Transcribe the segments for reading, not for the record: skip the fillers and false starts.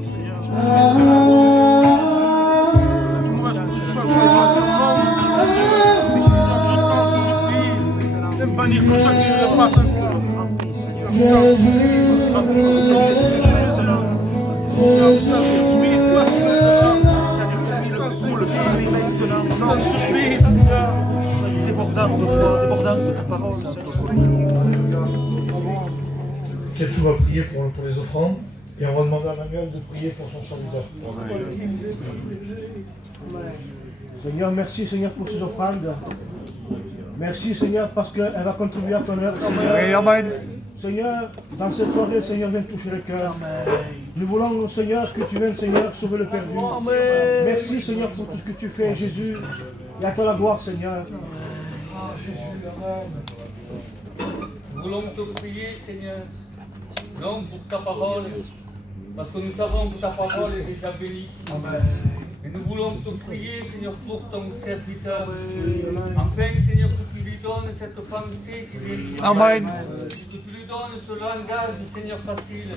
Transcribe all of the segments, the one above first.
grâce, Seigneur. Moi, je t'en supplie. Ne bannir tout ça qui ne veut pas te voir. Je t'en supplie. Débordant de toi, débordant de ta parole, Tu vas prier pour les offrandes et on va demander à Manuel de prier pour son serviteur. Seigneur, merci Seigneur pour ces offrandes. Merci Seigneur parce qu'elle va contribuer à ton œuvre. Amen. Seigneur, dans cette soirée, Seigneur, viens toucher le cœur. Nous voulons, Seigneur, que tu viennes, Seigneur, sauver le perdu. Merci, Seigneur, pour tout ce que tu fais, Jésus. Et à toi la gloire, Seigneur. Nous voulons te prier, Seigneur, non pour ta parole, parce que nous savons que ta parole est déjà bénie. Et nous voulons te prier, Seigneur, pour ton serviteur. Enfin, Seigneur, que tu lui donnes cette pensée qui vient. Amen. Que tu lui donnes ce langage, Seigneur, facile.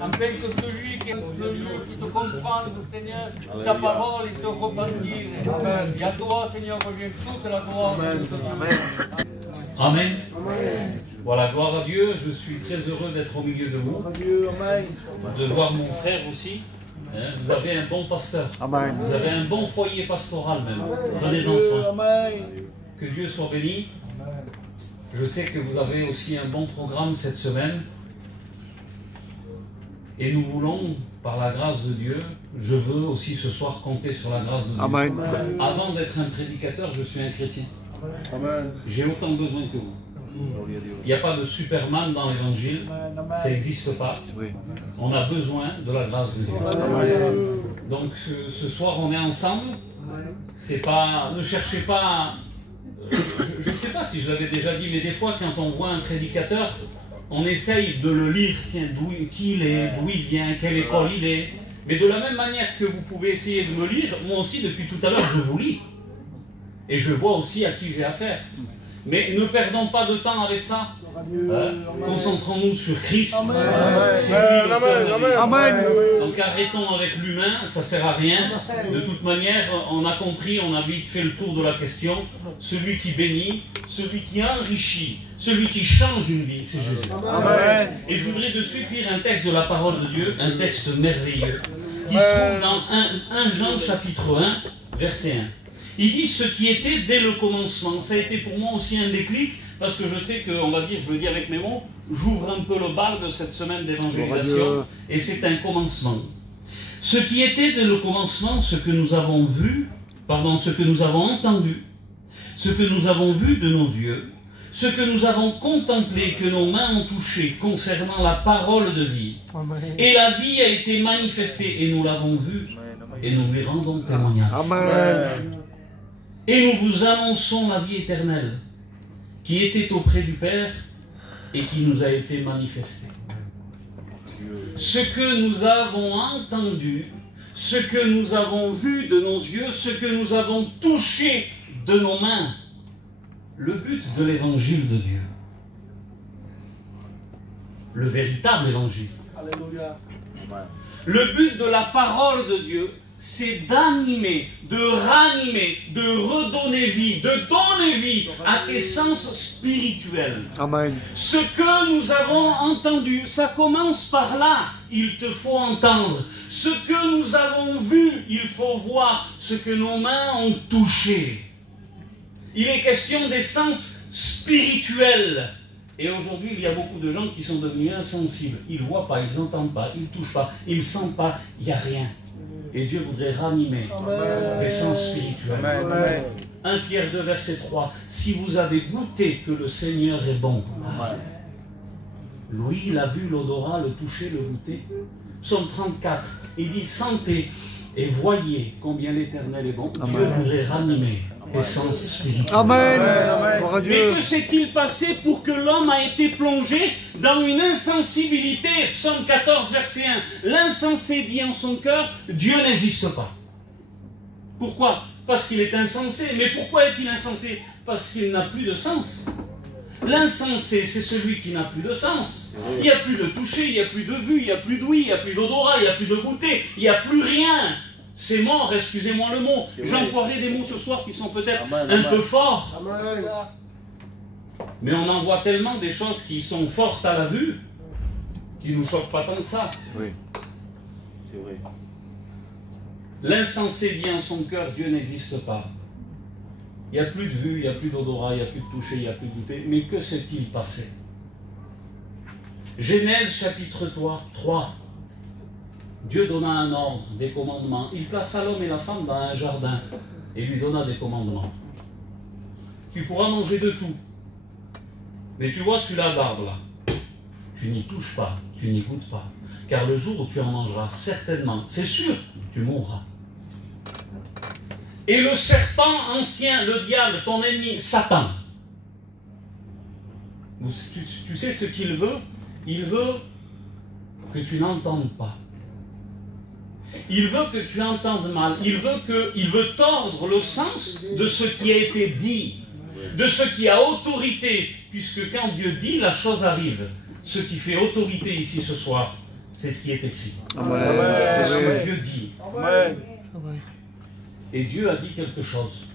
Afin que celui qui est celui qui te comprendre, Seigneur, ta parole et te repentir. Et à toi, Seigneur, revient toute la gloire. Amen. Voilà, gloire à Dieu. Je suis très heureux d'être au milieu de vous. De voir mon frère aussi. Vous avez un bon pasteur. Amen. Vous avez un bon foyer pastoral même. Prenez-en soin. Que Dieu soit béni. Je sais que vous avez aussi un bon programme cette semaine. Et nous voulons, par la grâce de Dieu, je veux aussi ce soir compter sur la grâce de Dieu. Amen. Avant d'être un prédicateur, je suis un chrétien. J'ai autant besoin que vous. Il n'y a pas de Superman dans l'évangile, ça n'existe pas. On a besoin de la grâce de Dieu. Donc ce soir on est ensemble. C'est pas, ne cherchez pas. Je ne sais pas si je l'avais déjà dit, mais des fois quand on voit un prédicateur, on essaye de le lire. Tiens, qui il est, d'où il vient, quelle école il est. Mais de la même manière que vous pouvez essayer de me lire, moi aussi depuis tout à l'heure je vous lis. Et je vois aussi à qui j'ai affaire. Mais ne perdons pas de temps avec ça. Concentrons-nous sur Christ. Amen. Donc arrêtons avec l'humain, ça ne sert à rien. De toute manière, on a compris, on a vite fait le tour de la question. Celui qui bénit, celui qui enrichit, celui qui change une vie, c'est Jésus. Amen. Et je voudrais de suite lire un texte de la parole de Dieu, un texte merveilleux, qui se trouve dans 1 Jean chapitre 1, verset 1. Il dit ce qui était dès le commencement. Ça a été pour moi aussi un déclic, parce que je sais qu'on va dire, je le dis avec mes mots, j'ouvre un peu le bal de cette semaine d'évangélisation, et c'est un commencement. Ce qui était dès le commencement, ce que nous avons vu, ce que nous avons entendu, ce que nous avons vu de nos yeux, ce que nous avons contemplé, que nos mains ont touché concernant la parole de vie. Et la vie a été manifestée, et nous l'avons vue, et nous lui rendons témoignage. Amen. Et nous vous annonçons la vie éternelle, qui était auprès du Père et qui nous a été manifestée. Ce que nous avons entendu, ce que nous avons vu de nos yeux, ce que nous avons touché de nos mains, le but de l'évangile de Dieu. Le véritable évangile. Alléluia. Le but de la parole de Dieu, c'est d'animer, de ranimer, de redonner vie, de donner vie à tes sens spirituels. Amen. Ce que nous avons entendu, ça commence par là, il te faut entendre. Ce que nous avons vu, il faut voir. Ce que nos mains ont touché. Il est question des sens spirituels. Et aujourd'hui, il y a beaucoup de gens qui sont devenus insensibles. Ils ne voient pas, ils n'entendent pas, ils ne touchent pas, ils ne sentent pas, il n'y a rien. Et Dieu voudrait ranimer les sens spirituels. Amen. 1 Pierre 2, verset 3. Si vous avez goûté que le Seigneur est bon. Lui, il a vu l'odorat, le toucher, le goûter. Psaume 34, il dit sentez et voyez combien l'Éternel est bon. Dieu voudrait ranimer les sens spirituels. Amen. Mais que s'est-il passé pour que l'homme a été plongé dans une insensibilité? Psaume 14, verset 1. L'insensé dit en son cœur, Dieu n'existe pas. Pourquoi? Parce qu'il est insensé. Mais pourquoi est-il insensé? Parce qu'il n'a plus de sens. L'insensé, c'est celui qui n'a plus de sens. Il n'y a plus de toucher, il n'y a plus de vue, il n'y a plus d'ouïe, il n'y a plus d'odorat, il n'y a plus de goûter, il n'y a plus rien. C'est mort, excusez-moi le mot. J'emploierai des mots ce soir qui sont peut-être un peu forts. Mais on en voit tellement des choses qui sont fortes à la vue, qui ne nous choquent pas tant que ça. Oui, c'est vrai. L'insensé dit en son cœur, Dieu n'existe pas. Il n'y a plus de vue, il n'y a plus d'odorat, il n'y a plus de toucher, il n'y a plus de goûter. Mais que s'est-il passé? Genèse chapitre 3. Dieu donna un ordre, des commandements. Il plaça l'homme et la femme dans un jardin et lui donna des commandements. Tu pourras manger de tout. Mais tu vois celui-là d'arbre là, tu n'y touches pas, tu n'y goûtes pas. Car le jour où tu en mangeras, certainement, c'est sûr, tu mourras. Et le serpent ancien, le diable, ton ennemi, Satan, tu sais ce qu'il veut? Il veut que tu n'entendes pas. Il veut que tu entendes mal. Il veut tordre le sens de ce qui a été dit, de ce qui a autorité, puisque quand Dieu dit, la chose arrive. Ce qui fait autorité ici ce soir, c'est ce qui est écrit. C'est ce que Dieu dit. Et Dieu a dit quelque chose.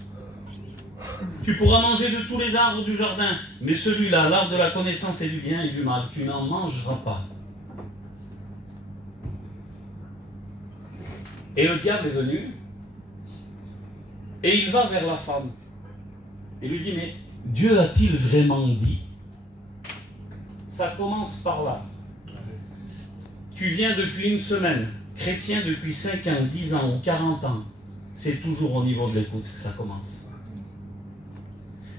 Tu pourras manger de tous les arbres du jardin, mais celui-là, l'arbre de la connaissance et du bien et du mal, tu n'en mangeras pas. Et le diable est venu, et il va vers la femme, et lui dit, mais Dieu a-t-il vraiment dit? Ça commence par là. Tu viens depuis une semaine, chrétien depuis 5 ans, 10 ans ou 40 ans, c'est toujours au niveau de l'écoute que ça commence.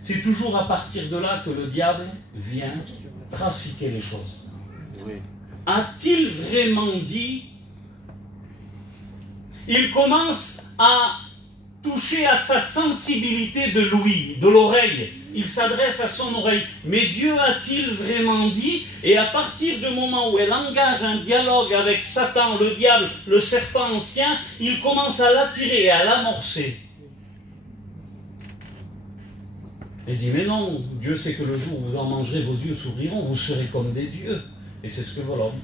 C'est toujours à partir de là que le diable vient trafiquer les choses. A-t-il vraiment dit? Il commence à toucher à sa sensibilité de l'ouïe, de l'oreille. Il s'adresse à son oreille. Mais Dieu a-t-il vraiment dit? Et à partir du moment où elle engage un dialogue avec Satan, le diable, le serpent ancien, il commence à l'attirer et à l'amorcer. Elle dit, mais non, Dieu sait que le jour où vous en mangerez, vos yeux s'ouvriront, vous serez comme des dieux. Et c'est ce que veut l'homme.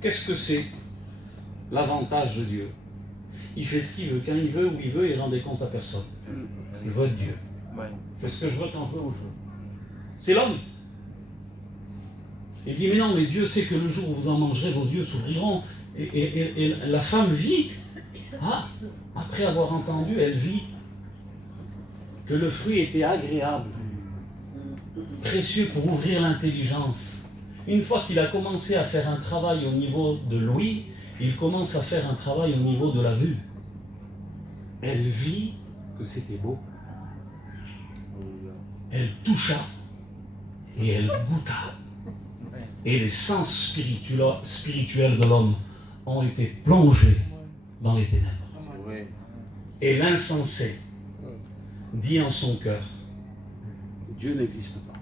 Qu'est-ce que c'est l'avantage de Dieu? Il fait ce qu'il veut, quand il veut, où il veut, il ne rend des comptes à personne. Je veux être Dieu. Je fais ce que je veux, quand je veux, où je veux. C'est l'homme. Il dit, mais non, mais Dieu sait que le jour où vous en mangerez, vos yeux s'ouvriront. Et la femme vit. Ah, après avoir entendu, elle vit que le fruit était agréable, précieux pour ouvrir l'intelligence. Une fois qu'il a commencé à faire un travail au niveau de l'ouïe, il commence à faire un travail au niveau de la vue. Elle vit que c'était beau. Elle toucha et elle goûta. Et les sens spirituels de l'homme ont été plongés dans les ténèbres. Et l'insensé dit en son cœur, Dieu n'existe pas.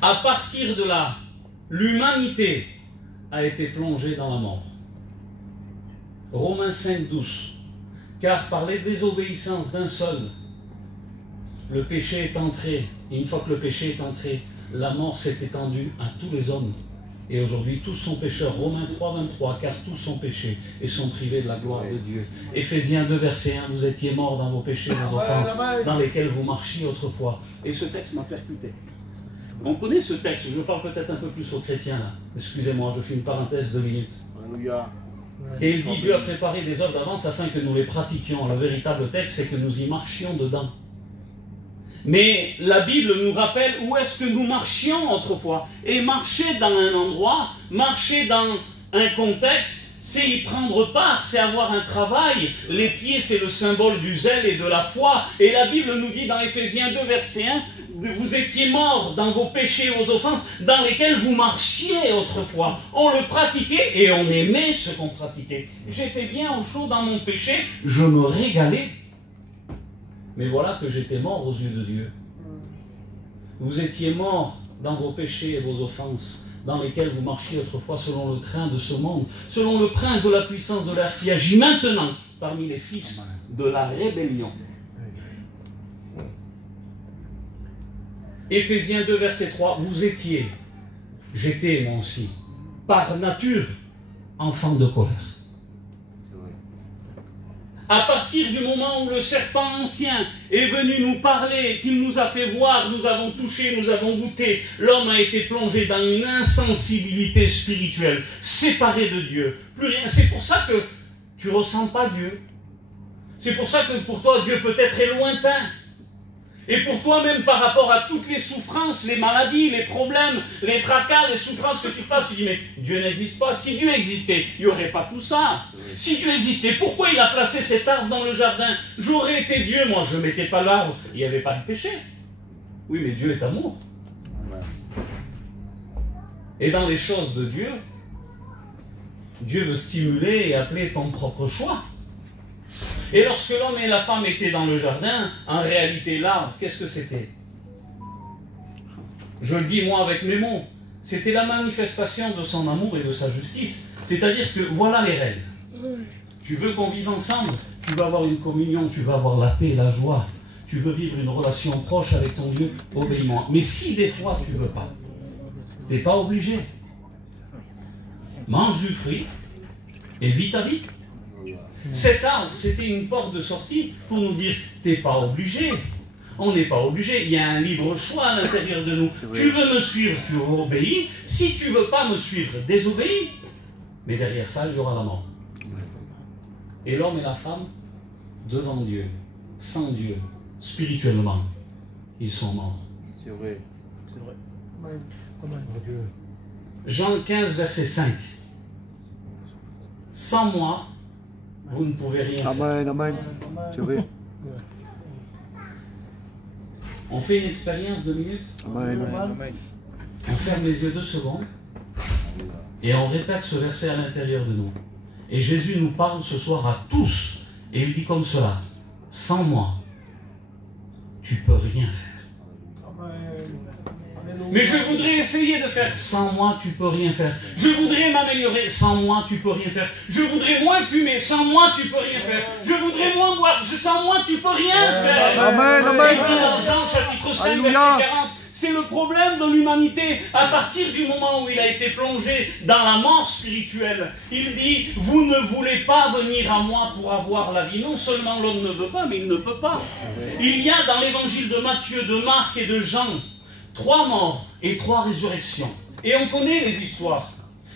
À partir de là, l'humanité a été plongée dans la mort. Romains 5, 12. Car par les désobéissances d'un seul, le péché est entré. Et une fois que le péché est entré, la mort s'est étendue à tous les hommes. Et aujourd'hui, tous sont pécheurs. Romains 3, 23. Car tous sont péchés et sont privés de la gloire de Dieu. Éphésiens 2, verset 1. Vous étiez morts dans vos péchés, vos offenses, dans lesquels vous marchiez autrefois. Et ce texte m'a percuté. On connaît ce texte. Je parle peut-être un peu plus aux chrétiens là. Excusez-moi, je fais une parenthèse 2 minutes. Et il dit, Dieu a préparé des œuvres d'avance afin que nous les pratiquions. Le véritable texte, c'est que nous y marchions dedans. Mais la Bible nous rappelle où est-ce que nous marchions autrefois. Et marcher dans un endroit, marcher dans un contexte, c'est y prendre part, c'est avoir un travail. Les pieds, c'est le symbole du zèle et de la foi. Et la Bible nous dit dans Éphésiens 2, verset 1, vous étiez morts dans vos péchés et vos offenses, dans lesquels vous marchiez autrefois. On le pratiquait et on aimait ce qu'on pratiquait. J'étais bien au chaud dans mon péché, je me régalais. Mais voilà que j'étais mort aux yeux de Dieu. Vous étiez morts dans vos péchés et vos offenses, dans lesquels vous marchiez autrefois selon le train de ce monde, selon le prince de la puissance de l'air qui agit maintenant parmi les fils de la rébellion. Éphésiens 2, verset 3, vous étiez, j'étais moi aussi, par nature, enfant de colère. À partir du moment où le serpent ancien est venu nous parler, qu'il nous a fait voir, nous avons touché, nous avons goûté, l'homme a été plongé dans une insensibilité spirituelle, séparé de Dieu. Plus rien. C'est pour ça que tu ne ressens pas Dieu. C'est pour ça que pour toi, Dieu peut-être est lointain. Et pour toi-même, par rapport à toutes les souffrances, les maladies, les problèmes, les tracas, les souffrances que tu passes, tu dis, mais Dieu n'existe pas. Si Dieu existait, il n'y aurait pas tout ça. Si Dieu existait, pourquoi il a placé cet arbre dans le jardin? J'aurais été Dieu, moi, je ne mettais pas l'arbre, il n'y avait pas de péché. Oui, mais Dieu est amour. Et dans les choses de Dieu, Dieu veut stimuler et appeler ton propre choix. Et lorsque l'homme et la femme étaient dans le jardin, en réalité, l'arbre, qu'est-ce que c'était? Je le dis moi avec mes mots, c'était la manifestation de son amour et de sa justice. C'est-à-dire que voilà les règles. Tu veux qu'on vive ensemble, tu vas avoir une communion, tu vas avoir la paix, la joie, tu veux vivre une relation proche avec ton Dieu, obéis-moi. Mais si des fois tu ne veux pas, tu n'es pas obligé. Mange du fruit et vis ta vie. Cet arbre, c'était une porte de sortie pour nous dire, t'es pas obligé. On n'est pas obligé. Il y a un libre choix à l'intérieur de nous. Tu veux me suivre, tu obéis. Si tu veux pas me suivre, désobéis. Mais derrière ça, il y aura la mort. Et l'homme et la femme, devant Dieu, sans Dieu, spirituellement, ils sont morts. C'est vrai. C'est vrai. Jean 15, verset 5. Sans moi, vous ne pouvez rien faire. Amen, amen. C'est vrai. On fait une expérience 2 minutes. Amen, amen. On ferme les yeux 2 secondes. Et on répète ce verset à l'intérieur de nous. Et Jésus nous parle ce soir à tous. Et il dit comme cela. Sans moi, tu peux rien faire. Mais je voudrais essayer de faire. Sans moi, tu peux rien faire. Je voudrais m'améliorer. Sans moi, tu peux rien faire. Je voudrais moins fumer. Sans moi, tu peux rien faire. Je voudrais moins boire. Sans moi, tu peux rien faire. Amen, amen. Et dans Jean chapitre 5, Alléluia. verset 40, c'est le problème de l'humanité. À partir du moment où il a été plongé dans la mort spirituelle, il dit, vous ne voulez pas venir à moi pour avoir la vie. Non seulement l'homme ne veut pas, mais il ne peut pas. Il y a dans l'évangile de Matthieu, de Marc et de Jean, 3 morts et 3 résurrections. Et on connaît les histoires.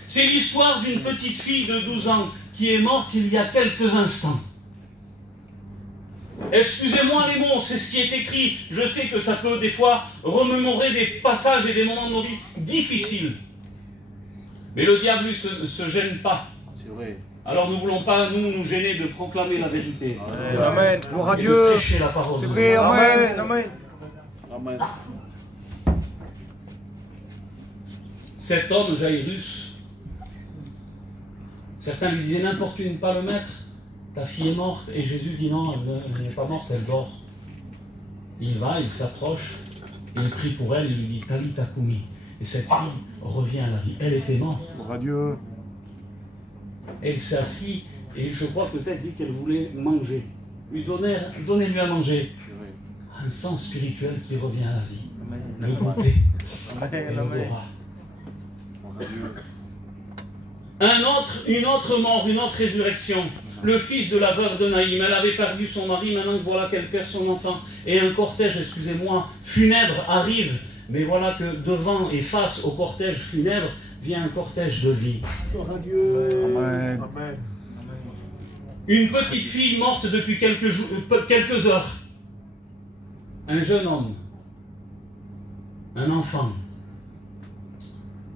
C'est l'histoire d'une petite fille de 12 ans qui est morte il y a quelques instants. Excusez-moi les mots, c'est ce qui est écrit. Je sais que ça peut des fois remémorer des passages et des moments de nos vies difficiles. Mais le diable, lui, ne se gêne pas. C'est vrai. Alors nous ne voulons pas, nous gêner de proclamer la vérité. Amen. Gloire à Et Dieu. de prêcher la parole C'est de vrai. Dieu. Amen. Amen. Amen. Cet homme, Jairus, certains lui disaient, n'importune pas le maître, ta fille est morte. Et Jésus dit, non, elle n'est pas morte, elle dort. Il va, il s'approche, il prie pour elle, il lui dit, Talita Kumi. Et cette fille revient à la vie. Elle était morte. Gloire à Dieu. Elle s'est assise, et je crois que le texte dit qu'elle voulait manger. Donnez-lui à manger. Un sang spirituel qui revient à la vie. Le goûter et l'odorat. Une autre mort, une autre résurrection. Le fils de la veuve de Naïm, elle avait perdu son mari, maintenant voilà qu'elle perd son enfant. Et un cortège, excusez-moi, funèbre arrive. Mais voilà que devant et face au cortège funèbre vient un cortège de vie. Amen. Une petite fille morte depuis quelques heures. Un jeune homme. Un enfant.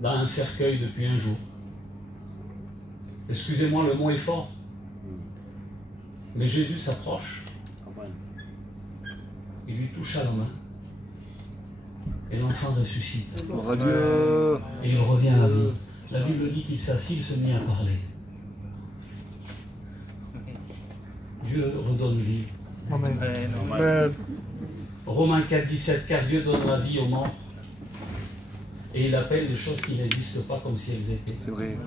Dans un cercueil depuis un jour. Excusez-moi, le mot est fort. Mais Jésus s'approche. Il lui touche à la main. Et l'enfant ressuscite. Gloire à Dieu. Et il revient à la vie. La Bible dit qu'il s'assit, il se mit à parler. Dieu redonne vie. Amen. Romains 4, 17, car Dieu donne la vie aux morts. Et il appelle les choses qui n'existent pas comme si elles étaient. C'est vrai.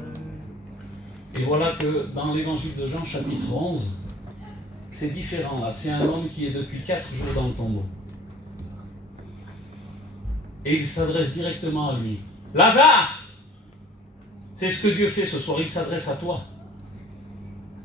Et voilà que dans l'évangile de Jean, chapitre 11, c'est différent là. C'est un homme qui est depuis 4 jours dans le tombeau. Et il s'adresse directement à lui. Lazare! C'est ce que Dieu fait ce soir, il s'adresse à toi.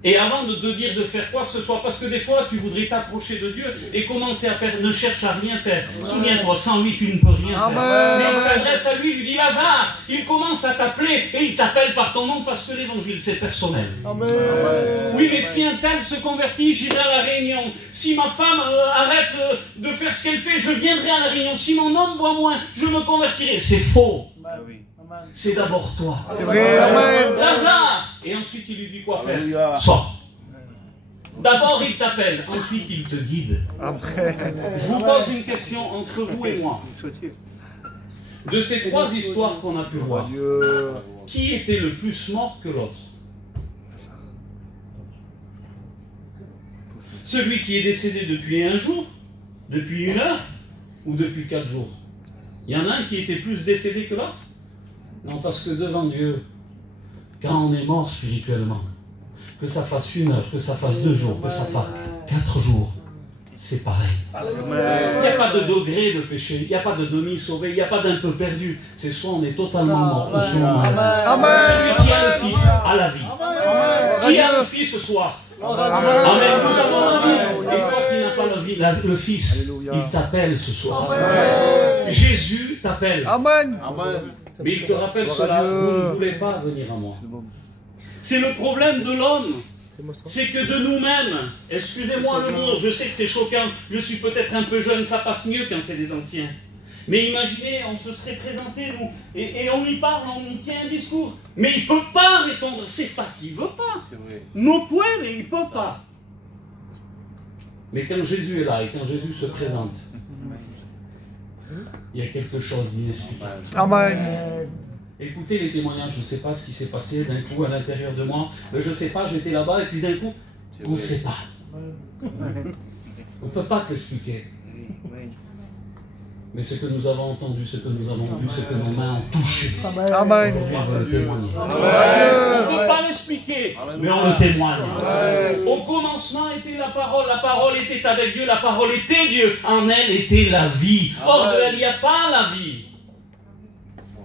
Et avant de te dire de faire quoi que ce soit, parce que des fois tu voudrais t'approcher de Dieu et commencer à faire, ne cherche à rien faire. Souviens-toi, sans lui tu ne peux rien faire. Mais il s'adresse à lui, il lui dit Lazare, il commence à t'appeler et il t'appelle par ton nom parce que l'évangile c'est personnel. Amen. Oui, mais si un tel se convertit, j'irai à la réunion. Si ma femme arrête de faire ce qu'elle fait, je viendrai à la réunion. Si mon homme boit moins, je me convertirai. C'est faux. C'est d'abord toi. C'est vrai. Amen. Lazare. Et ensuite il lui dit quoi faire. Sors. D'abord il t'appelle, ensuite il te guide. Je vous pose une question entre vous et moi. De ces trois histoires qu'on a pu voir, qui était le plus mort que l'autre? Celui qui est décédé depuis un jour, depuis une heure ou depuis 4 jours? Il y en a un qui était plus décédé que l'autre? Non, parce que devant Dieu, quand on est mort spirituellement, que ça fasse 1 heure, que ça fasse 2 jours, que ça fasse 4 jours, c'est pareil. Il n'y a pas de degré de péché, il n'y a pas de demi-sauvé, il n'y a pas d'un peu perdu. C'est soit on est totalement mort, ou soit on est mort. Celui qui a le Fils a la vie. Qui a le Fils ce soir? Amen. Nous avons la vie. Et toi qui n'as pas la vie, le Fils, il t'appelle ce soir. Jésus t'appelle. Amen. Mais il te rappelle cela, vous ne voulez pas venir à moi. C'est le problème de l'homme. C'est que de nous-mêmes, excusez-moi le mot, je sais que c'est choquant, je suis peut-être un peu jeune, ça passe mieux quand c'est des anciens. Mais imaginez, on se serait présenté, nous, et on lui parle, on y tient un discours. Mais il ne peut pas répondre, c'est pas qu'il ne veut pas. Nos poils, il ne peut pas. Mais quand Jésus est là, et quand Jésus se présente, il y a quelque chose d'inexplicable. Amen. Écoutez les témoignages, je ne sais pas ce qui s'est passé d'un coup à l'intérieur de moi. Je ne sais pas, j'étais là-bas et puis d'un coup, on ne sait pas. On ne peut pas t'expliquer. Mais ce que nous avons entendu, ce que nous avons vu, ce que nos mains ont touché, Amen. aujourd'hui on veut le témoigner. On ne peut pas l'expliquer, mais on le témoigne. Au commencement était la parole était avec Dieu, la parole était Dieu, en elle était la vie. Hors de elle, il n'y a pas la vie.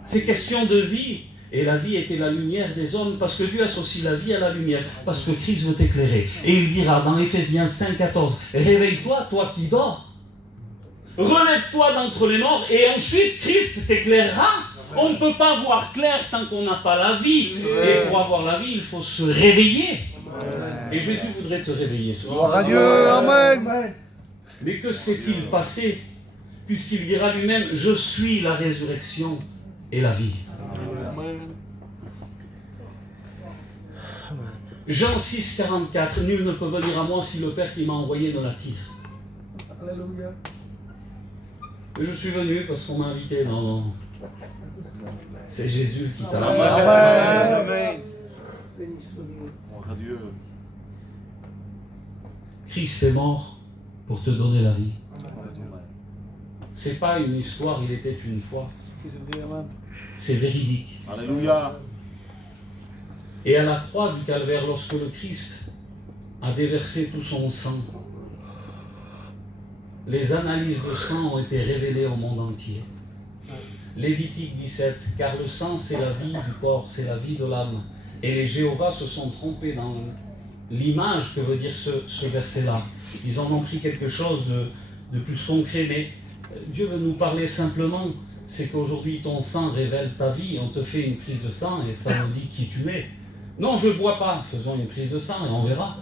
C'est question de vie. Et la vie était la lumière des hommes, parce que Dieu associe la vie à la lumière, parce que Christ veut t'éclairer. Et il dira dans Éphésiens 5,14, réveille-toi, toi qui dors. Relève-toi d'entre les morts, et ensuite Christ t'éclairera. On ne peut pas voir clair tant qu'on n'a pas la vie. Et pour avoir la vie, il faut se réveiller. Et Jésus voudrait te réveiller ce soir. Gloire à Dieu, Amen. Mais que s'est-il passé? Puisqu'il dira lui-même, je suis la résurrection et la vie. Jean 6, 44, nul ne peut venir à moi si le Père qui m'a envoyé ne l'attire. Alléluia. Je suis venu parce qu'on m'a invité. Non, non. C'est Jésus qui t'a invité. Amen. Christ est mort pour te donner la vie. C'est pas une histoire, il était une fois. C'est véridique. Alléluia. Et à la croix du calvaire, lorsque le Christ a déversé tout son sang, les analyses de sang ont été révélées au monde entier. Lévitique 17, car le sang c'est la vie du corps, c'est la vie de l'âme. Et les Jéhovah se sont trompés dans l'image que veut dire ce verset-là. Ils en ont pris quelque chose de plus concret, mais Dieu veut nous parler simplement. C'est qu'aujourd'hui ton sang révèle ta vie, on te fait une prise de sang et ça nous dit qui tu es. Non, je ne bois pas, faisons une prise de sang et on verra.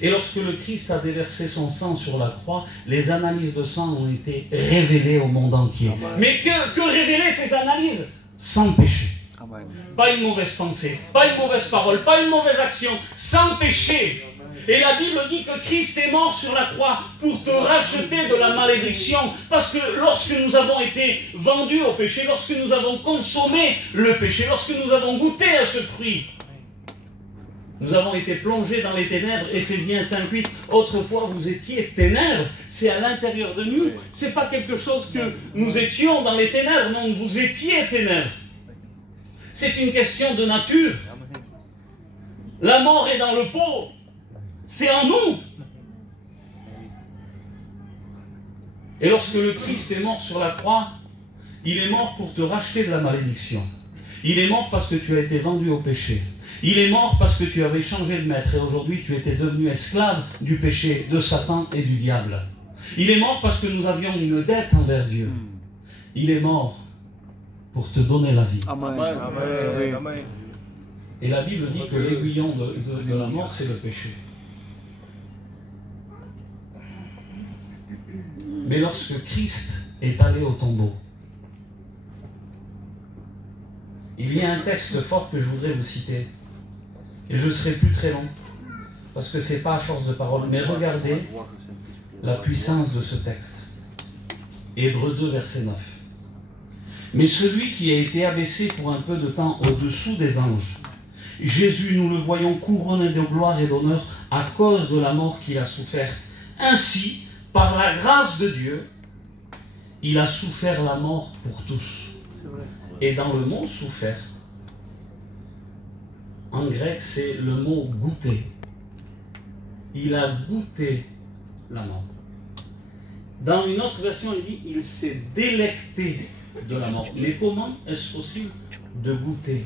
Et lorsque le Christ a déversé son sang sur la croix, les analyses de sang ont été révélées au monde entier. Mais que révéler ces analyses? Sans péché. Amen. Pas une mauvaise pensée, pas une mauvaise parole, pas une mauvaise action, sans péché. Et la Bible dit que Christ est mort sur la croix pour te racheter de la malédiction. Parce que lorsque nous avons été vendus au péché, lorsque nous avons consommé le péché, lorsque nous avons goûté à ce fruit, nous avons été plongés dans les ténèbres. Éphésiens 5,8, autrefois vous étiez ténèbres. C'est à l'intérieur de nous. Ce n'est pas quelque chose que nous étions dans les ténèbres. Non, vous étiez ténèbres. C'est une question de nature. La mort est dans le pot. C'est en nous. Et lorsque le Christ est mort sur la croix, Il est mort pour te racheter de la malédiction. Il est mort parce que tu as été vendu au péché. Il est mort parce que tu avais changé de maître et aujourd'hui tu étais devenu esclave du péché, de Satan et du diable. Il est mort parce que nous avions une dette envers Dieu. Il est mort pour te donner la vie. Amen. Et la Bible dit que l'aiguillon de la mort, c'est le péché. Mais lorsque Christ est allé au tombeau, il y a un texte fort que je voudrais vous citer. Et je ne serai plus très long, parce que ce n'est pas à force de parole. Mais regardez la puissance de ce texte. Hébreux 2, verset 9. Mais celui qui a été abaissé pour un peu de temps au-dessous des anges, Jésus, nous le voyons couronné de gloire et d'honneur à cause de la mort qu'il a souffert. Ainsi, par la grâce de Dieu, il a souffert la mort pour tous. Et dans le mot souffert, en grec, c'est le mot goûter. Il a goûté la mort. Dans une autre version, il dit il s'est délecté de la mort. Mais comment est-ce possible de goûter?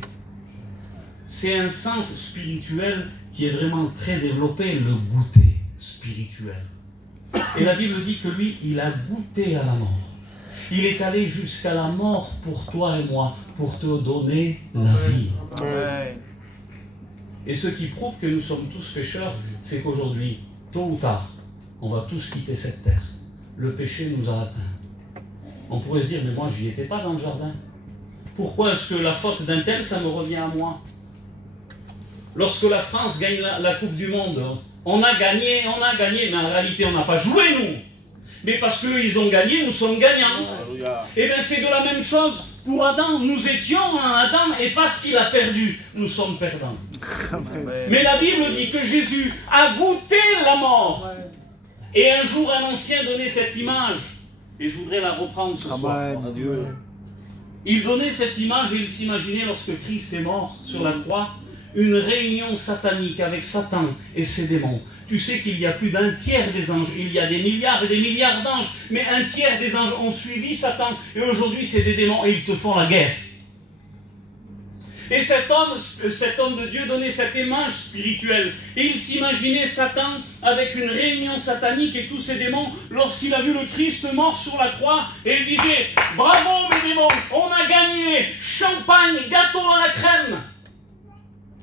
C'est un sens spirituel qui est vraiment très développé, le goûter spirituel. Et la Bible dit que lui, il a goûté à la mort. Il est allé jusqu'à la mort pour toi et moi, pour te donner la vie. Amen. Et ce qui prouve que nous sommes tous pécheurs, c'est qu'aujourd'hui, tôt ou tard, on va tous quitter cette terre. Le péché nous a atteints. On pourrait se dire, mais moi, j'y étais pas dans le jardin. Pourquoi est-ce que la faute d'un tel, ça me revient à moi? Lorsque la France gagne la Coupe du Monde, on a gagné, mais en réalité, on n'a pas joué, nous. Mais parce qu'eux, ils ont gagné, nous sommes gagnants. Et bien, c'est de la même chose pour Adam. Nous étions en Adam, et parce qu'il a perdu, nous sommes perdants. Mais la Bible dit que Jésus a goûté la mort. Et un jour, un ancien donnait cette image. Et je voudrais la reprendre ce soir. Il donnait cette image et il s'imaginait, lorsque Christ est mort sur la croix, une réunion satanique avec Satan et ses démons. Tu sais qu'il y a plus d'un tiers des anges, il y a des milliards et des milliards d'anges, mais un tiers des anges ont suivi Satan, et aujourd'hui c'est des démons et ils te font la guerre. Et cet homme de Dieu donnait cette image spirituelle, et il s'imaginait Satan avec une réunion satanique et tous ces démons, lorsqu'il a vu le Christ mort sur la croix, et il disait « Bravo mes démons, on a gagné, champagne, gâteau à la crème !»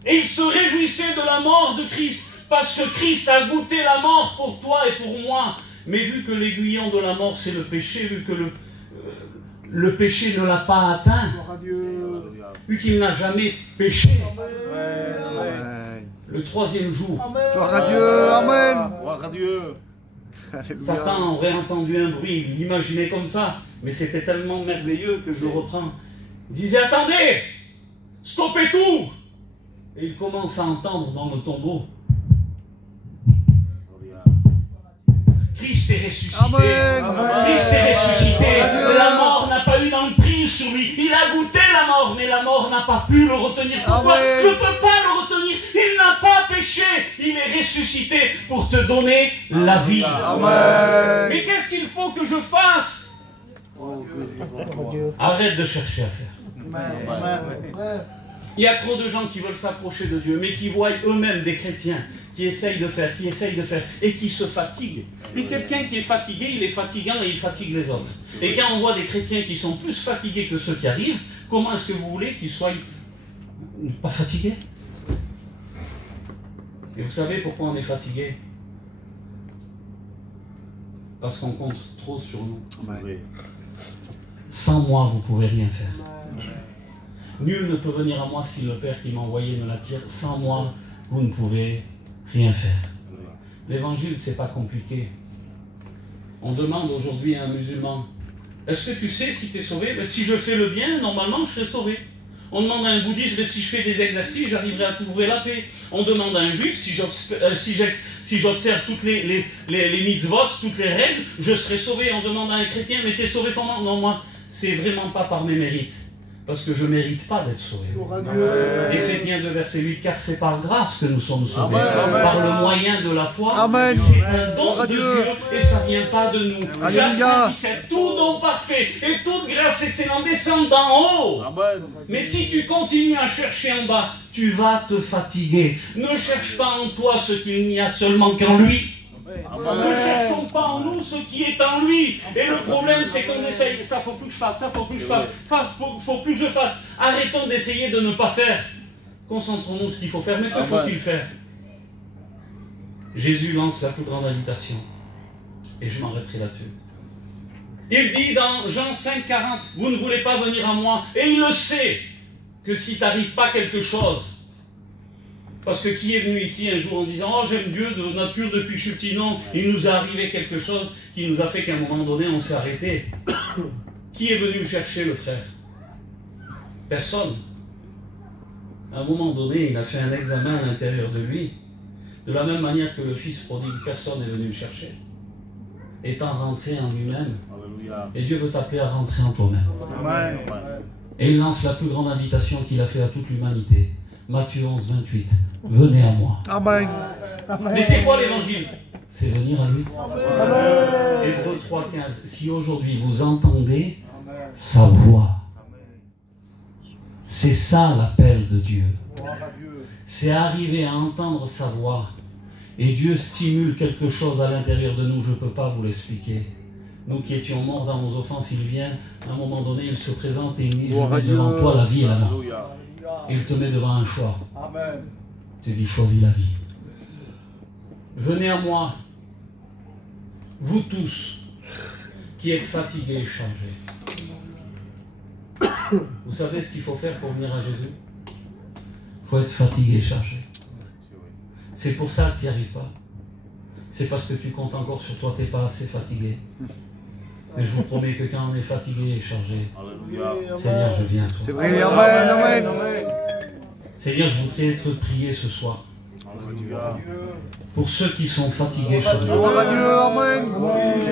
Et il se réjouissait de la mort de Christ, parce que Christ a goûté la mort pour toi et pour moi. Mais vu que l'aiguillon de la mort, c'est le péché, vu que le péché ne l'a pas atteint, vu qu'il n'a jamais péché, le troisième jour, Gloire à Dieu, Amen. Gloire à Dieu. Satan aurait entendu un bruit, il l'imaginait comme ça, mais c'était tellement merveilleux que je le reprends. Il disait, attendez, stoppez tout. Et il commence à entendre dans le tombeau. Christ est ressuscité. Amen. Christ est ressuscité. La mort n'a pas eu d'emprise sur lui. Il a goûté la mort, mais la mort n'a pas pu le retenir. Pourquoi? Amen. Je ne peux pas le retenir. Il n'a pas péché. Il est ressuscité pour te donner la vie. Amen. Mais qu'est-ce qu'il faut que je fasse? Arrête de chercher à faire. Il y a trop de gens qui veulent s'approcher de Dieu, mais qui voient eux-mêmes des chrétiens qui essayent de faire, et qui se fatiguent. Et quelqu'un qui est fatigué, il est fatigant et il fatigue les autres. Et quand on voit des chrétiens qui sont plus fatigués que ceux qui arrivent, comment est-ce que vous voulez qu'ils soient pas fatigués? Et vous savez pourquoi on est fatigué? Parce qu'on compte trop sur nous. Sans moi, vous ne pouvez rien faire. Nul ne peut venir à moi si le Père qui m'a envoyé ne l'attire. Sans moi, vous ne pouvez rien faire. L'évangile, c'est pas compliqué. On demande aujourd'hui à un musulman, est-ce que tu sais si tu es sauvé? Ben, si je fais le bien, normalement, je serai sauvé. On demande à un bouddhiste, ben, si je fais des exercices, j'arriverai à trouver la paix. On demande à un juif, si j'observe toutes les mitzvot, toutes les règles, je serai sauvé. On demande à un chrétien, mais t'es sauvé comment? Non, moi, c'est vraiment pas par mes mérites. Parce que je ne mérite pas d'être sauvé. Éphésiens 2, verset 8, car c'est par grâce que nous sommes sauvés, par le moyen de la foi. C'est un don de Dieu et ça ne vient pas de nous. Jacques 1,17, tout don parfait et toute grâce excellente descend d'en haut. Mais si tu continues à chercher en bas, tu vas te fatiguer. Ne cherche pas en toi ce qu'il n'y a seulement qu'en lui. Ne cherchons pas en nous ce qui est en lui. Et le problème, c'est qu'on essaye. Ça, faut plus que je fasse. Ça, faut plus que je fasse. Faut plus que je fasse. Arrêtons d'essayer de ne pas faire. Concentrons-nous sur ce qu'il faut faire. Mais que faut-il faire? Jésus lance la plus grande invitation. Et je m'arrêterai là-dessus. Il dit dans Jean 5, 40, vous ne voulez pas venir à moi. Et il le sait que si t'arrive pas quelque chose. Parce que qui est venu ici un jour en disant « Oh, j'aime Dieu de nature depuis que je suis petit ». Non, il nous est arrivé quelque chose qui nous a fait qu'à un moment donné, on s'est arrêté. Qui est venu me chercher, le frère? Personne. À un moment donné, il a fait un examen à l'intérieur de lui. De la même manière que le fils prodigue, personne n'est venu le chercher. Étant rentré en lui-même. Et Dieu veut t'appeler à rentrer en toi-même. Et il lance la plus grande invitation qu'il a fait à toute l'humanité. Matthieu 11, 28. Venez à moi. Amen. Mais c'est quoi l'évangile? C'est venir à lui. Hébreux 3, 15. Si aujourd'hui vous entendez sa voix, c'est ça l'appel de Dieu. C'est arriver à entendre sa voix. Et Dieu stimule quelque chose à l'intérieur de nous, je ne peux pas vous l'expliquer. Nous qui étions morts dans nos offenses, il vient, à un moment donné, il se présente et il dit, je mets devant toi la vie et la mort. Il te met devant un choix. Tu dis, choisis la vie. Venez à moi, vous tous, qui êtes fatigués et chargés. Vous savez ce qu'il faut faire pour venir à Jésus? Il faut être fatigué et chargé. C'est pour ça que tu n'y arrives pas. C'est parce que tu comptes encore sur toi, tu n'es pas assez fatigué. Mais je vous promets que quand on est fatigué et chargé, Seigneur, je viens à toi. C'est vrai, amen, amen. Seigneur, je voudrais être prié ce soir. Pour ceux qui sont fatigués, chargés.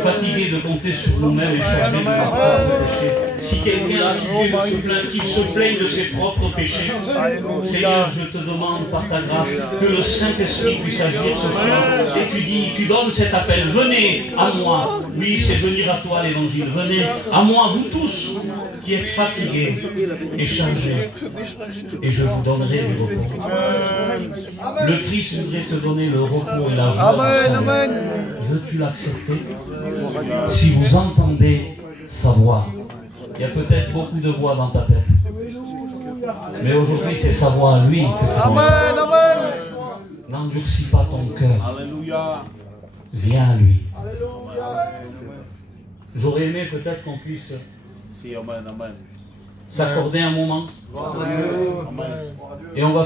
Fatigués de compter sur nous-mêmes et chargés de leurs propres péchés. Si quelqu'un a sujet de se plaindre, qu'il se plaigne de ses propres péchés. Seigneur, je te demande par ta grâce que le Saint-Esprit puisse agir ce soir. Et tu dis, tu donnes cet appel. Venez à moi. Oui, c'est venir à toi l'évangile. Venez à moi, vous tous, qui êtes fatigués et chargés. Et je vous donnerai du repos. Le Christ voudrait te donner le repos et la joie. Amen. Veux-tu l'accepter? Si vous entendez sa voix, il y a peut-être beaucoup de voix dans ta tête. Mais aujourd'hui, c'est sa voix à lui que tu entends. N'endurcis pas ton cœur. Viens à lui. J'aurais aimé peut-être qu'on puisse s'accorder un moment. Et on va